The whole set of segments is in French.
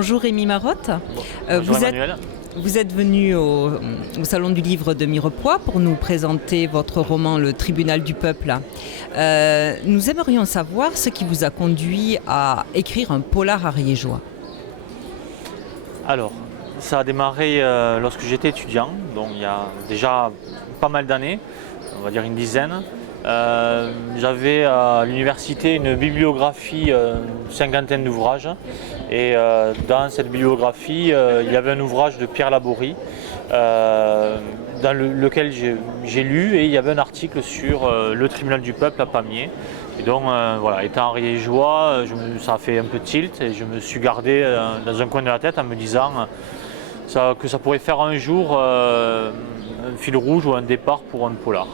Bonjour Rémi Marotte. Bonjour Emmanuel. Vous êtes venu au Salon du Livre de Mirepoix pour nous présenter votre roman Le Tribunal du Peuple. Nous aimerions savoir ce qui vous a conduit à écrire un polar ariégeois. Alors, ça a démarré lorsque j'étais étudiant, donc il y a déjà pas mal d'années, on va dire une dizaine. J'avais à l'université une bibliographie, une cinquantaine d'ouvrages. Et dans cette bibliographie, il y avait un ouvrage de Pierre Laborie, dans lequel j'ai lu, et il y avait un article sur le tribunal du peuple à Pamiers. Et donc voilà, étant ariégeois, ça a fait un peu tilt et je me suis gardé dans un coin de la tête en me disant que ça pourrait faire un jour un fil rouge ou un départ pour un polar.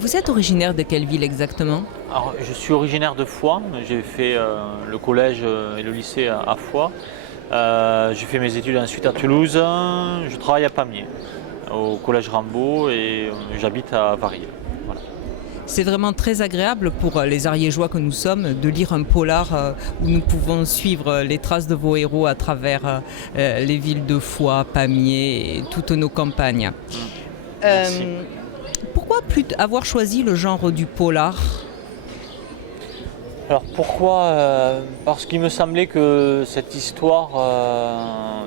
Vous êtes originaire de quelle ville exactement ? Alors, je suis originaire de Foix, j'ai fait le collège et le lycée à Foix. J'ai fait mes études ensuite à Toulouse, je travaille à Pamiers, au collège Rambaud, et j'habite à Varilhes. Voilà. C'est vraiment très agréable pour les ariégeois que nous sommes de lire un polar où nous pouvons suivre les traces de vos héros à travers les villes de Foix, Pamiers et toutes nos campagnes. Merci. Pourquoi avoir choisi le genre du polar ? Alors pourquoi Parce qu'il me semblait que cette histoire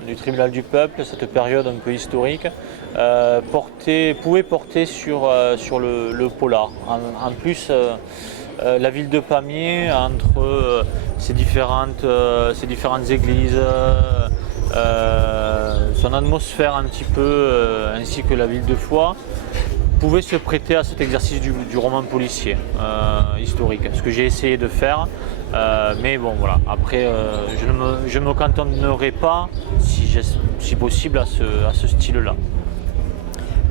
du tribunal du peuple, cette période un peu historique, pouvait porter sur le polar. En plus, la ville de Pamiers, entre ses différentes églises, son atmosphère un petit peu, ainsi que la ville de Foix, pouvait se prêter à cet exercice du roman policier historique, ce que j'ai essayé de faire, mais bon voilà, après je ne me cantonnerai pas, si possible, à ce style-là.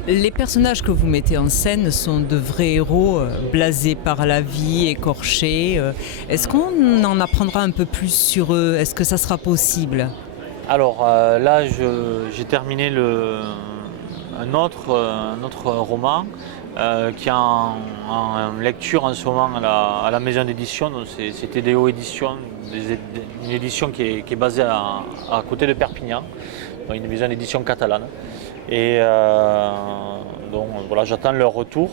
Les personnages que vous mettez en scène sont de vrais héros, blasés par la vie, écorchés. Est-ce qu'on en apprendra un peu plus sur eux ? Est-ce que ça sera possible ? Alors là, j'ai terminé un autre roman qui est en lecture en ce moment à la maison d'édition. C'est TDO Édition, une édition qui est basée à côté de Perpignan, une maison d'édition catalane. Et donc voilà, j'attends leur retour.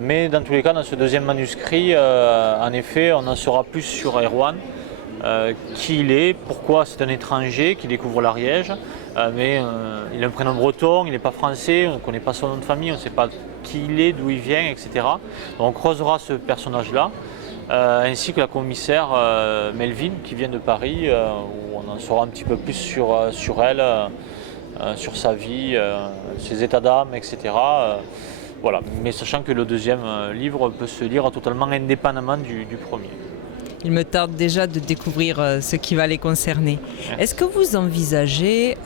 Mais dans tous les cas, dans ce deuxième manuscrit, en effet, on en saura plus sur Erwan. Qui il est, pourquoi c'est un étranger qui découvre l'Ariège, mais il a un prénom breton, il n'est pas français, on ne connaît pas son nom de famille, on ne sait pas qui il est, d'où il vient, etc. Donc on creusera ce personnage-là, ainsi que la commissaire Melvin qui vient de Paris, où on en saura un petit peu plus sur elle, sur sa vie, ses états d'âme, etc. Voilà. Mais sachant que le deuxième livre peut se lire totalement indépendamment du premier. Il me tarde déjà de découvrir ce qui va les concerner. Est-ce que vous envisagez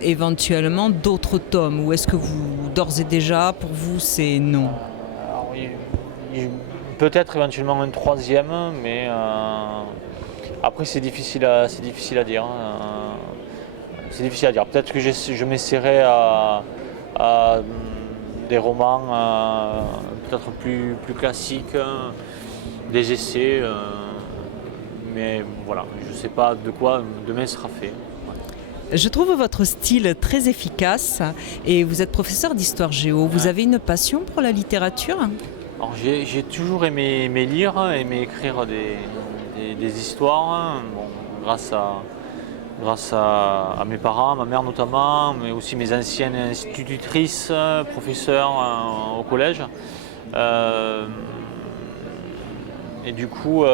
éventuellement d'autres tomes ou est-ce que vous, d'ores et déjà, pour vous, c'est non ? Alors, peut-être éventuellement un troisième, mais après c'est difficile à dire. C'est difficile à dire. Peut-être que je m'essaierai à des romans peut-être plus classiques, des essais. Mais voilà, je ne sais pas de quoi demain sera fait. Je trouve votre style très efficace et vous êtes professeur d'histoire géo. Vous avez une passion pour la littérature ? Alors, j'ai toujours aimé lire, aimé écrire des histoires, bon, grâce à mes parents, ma mère notamment, mais aussi mes anciennes institutrices, professeurs au collège. Et du coup,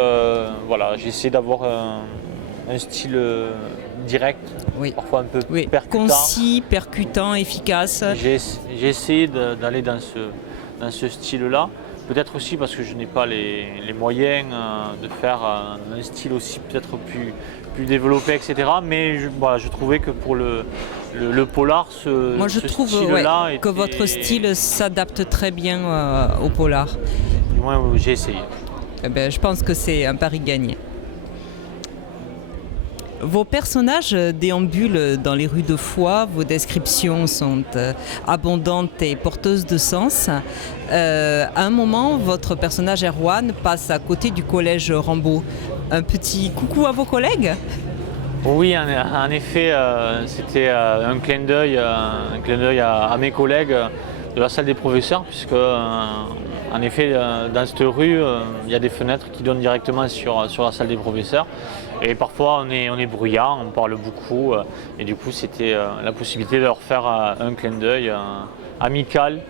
voilà, j'ai essayé d'avoir un style direct, oui. Parfois un peu percutant. Concis, percutant, efficace. J'ai essayé d'aller dans ce style-là. Peut-être aussi parce que je n'ai pas les moyens de faire un style aussi peut-être plus développé, etc. Mais voilà, je trouvais que pour le polar, Moi, je trouve style-là que votre style s'adapte très bien au polar. Du moins, j'ai essayé. Eh bien, je pense que c'est un pari gagné. Vos personnages déambulent dans les rues de Foix, vos descriptions sont abondantes et porteuses de sens. À un moment, votre personnage Erwan passe à côté du collège Rambaud. Un petit coucou à vos collègues ? Oui, en effet, c'était un clin d'œil à mes collègues de la salle des professeurs, puisque en effet, dans cette rue, il y a des fenêtres qui donnent directement sur la salle des professeurs. Et parfois, on est bruyant, on parle beaucoup, et du coup, c'était la possibilité de leur faire un clin d'œil amical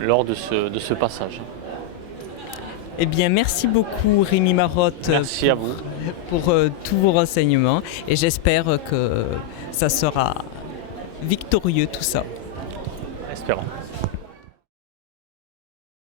lors de ce passage. Eh bien, merci beaucoup Rémi Marotte Merci à vous. pour tous vos renseignements et j'espère que ça sera victorieux tout ça. Espérons.